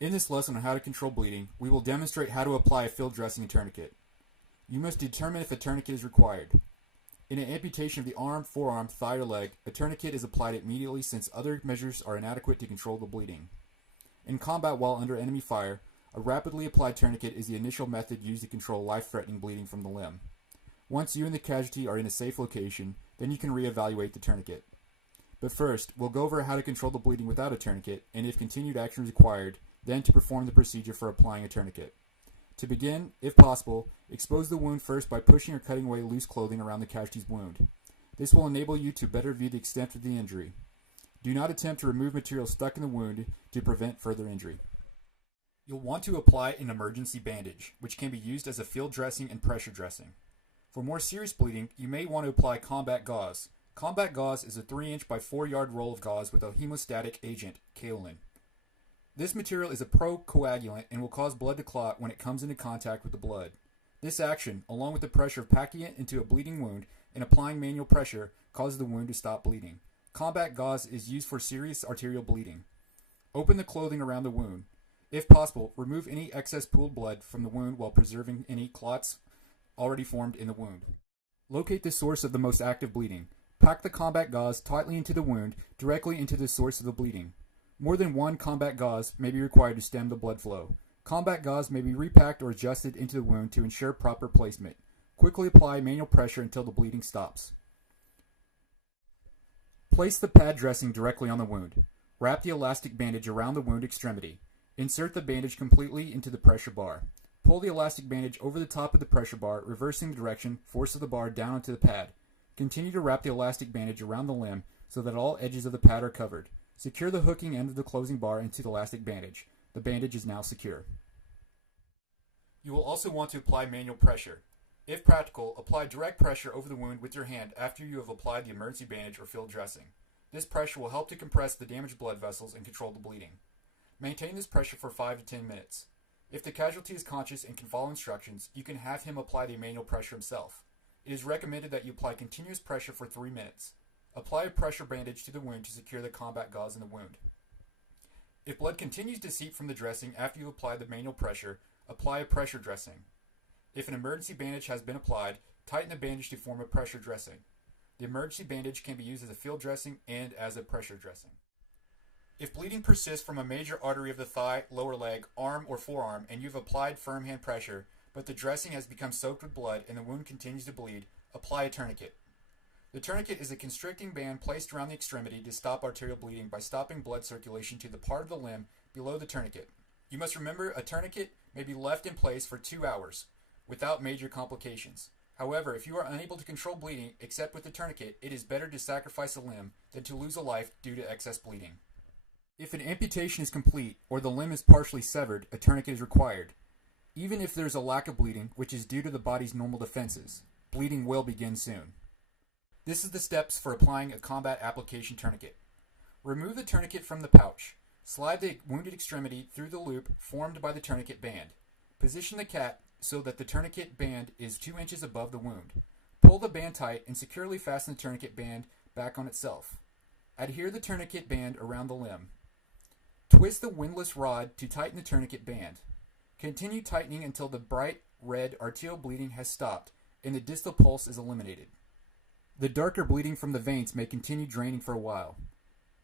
In this lesson on how to control bleeding, we will demonstrate how to apply a field dressing and tourniquet. You must determine if a tourniquet is required. In an amputation of the arm, forearm, thigh, or leg, a tourniquet is applied immediately since other measures are inadequate to control the bleeding. In combat while under enemy fire, a rapidly applied tourniquet is the initial method used to control life-threatening bleeding from the limb. Once you and the casualty are in a safe location, then you can reevaluate the tourniquet. But first, we'll go over how to control the bleeding without a tourniquet, and if continued action is required, then to perform the procedure for applying a tourniquet. To begin, if possible, expose the wound first by pushing or cutting away loose clothing around the casualty's wound. This will enable you to better view the extent of the injury. Do not attempt to remove material stuck in the wound to prevent further injury. You'll want to apply an emergency bandage, which can be used as a field dressing and pressure dressing. For more serious bleeding, you may want to apply combat gauze. Combat gauze is a 3-inch by 4-yard roll of gauze with a hemostatic agent, kaolin. This material is a procoagulant and will cause blood to clot when it comes into contact with the blood. This action, along with the pressure of packing it into a bleeding wound and applying manual pressure, causes the wound to stop bleeding. Combat gauze is used for serious arterial bleeding. Open the clothing around the wound. If possible, remove any excess pooled blood from the wound while preserving any clots already formed in the wound. Locate the source of the most active bleeding. Pack the combat gauze tightly into the wound, directly into the source of the bleeding. More than one combat gauze may be required to stem the blood flow. Combat gauze may be repacked or adjusted into the wound to ensure proper placement. Quickly apply manual pressure until the bleeding stops. Place the pad dressing directly on the wound. Wrap the elastic bandage around the wound extremity. Insert the bandage completely into the pressure bar. Pull the elastic bandage over the top of the pressure bar, reversing the direction, force of the bar down onto the pad. Continue to wrap the elastic bandage around the limb so that all edges of the pad are covered. Secure the hooking end of the closing bar into the elastic bandage. The bandage is now secure. You will also want to apply manual pressure. If practical, apply direct pressure over the wound with your hand after you have applied the emergency bandage or field dressing. This pressure will help to compress the damaged blood vessels and control the bleeding. Maintain this pressure for 5 to 10 minutes. If the casualty is conscious and can follow instructions, you can have him apply the manual pressure himself. It is recommended that you apply continuous pressure for 3 minutes. Apply a pressure bandage to the wound to secure the combat gauze in the wound. If blood continues to seep from the dressing after you apply the manual pressure, apply a pressure dressing. If an emergency bandage has been applied, tighten the bandage to form a pressure dressing. The emergency bandage can be used as a field dressing and as a pressure dressing. If bleeding persists from a major artery of the thigh, lower leg, arm, or forearm, and you've applied firm hand pressure, but the dressing has become soaked with blood and the wound continues to bleed, apply a tourniquet. The tourniquet is a constricting band placed around the extremity to stop arterial bleeding by stopping blood circulation to the part of the limb below the tourniquet. You must remember a tourniquet may be left in place for 2 hours without major complications. However, if you are unable to control bleeding except with the tourniquet, it is better to sacrifice a limb than to lose a life due to excess bleeding. If an amputation is complete or the limb is partially severed, a tourniquet is required. Even if there is a lack of bleeding, which is due to the body's normal defenses, bleeding will begin soon. This is the steps for applying a combat application tourniquet. Remove the tourniquet from the pouch. Slide the wounded extremity through the loop formed by the tourniquet band. Position the cat so that the tourniquet band is 2 inches above the wound. Pull the band tight and securely fasten the tourniquet band back on itself. Adhere the tourniquet band around the limb. Twist the windlass rod to tighten the tourniquet band. Continue tightening until the bright red arterial bleeding has stopped and the distal pulse is eliminated. The darker bleeding from the veins may continue draining for a while.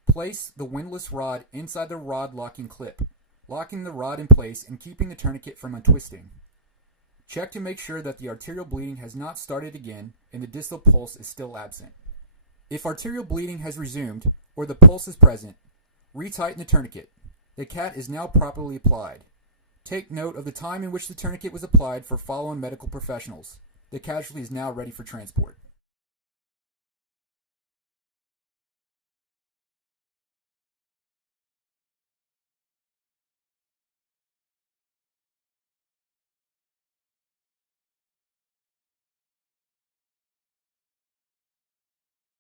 Place the windlass rod inside the rod locking clip, locking the rod in place and keeping the tourniquet from untwisting. Check to make sure that the arterial bleeding has not started again and the distal pulse is still absent. If arterial bleeding has resumed or the pulse is present, retighten the tourniquet. The cat is now properly applied. Take note of the time in which the tourniquet was applied for follow-on medical professionals. The casualty is now ready for transport.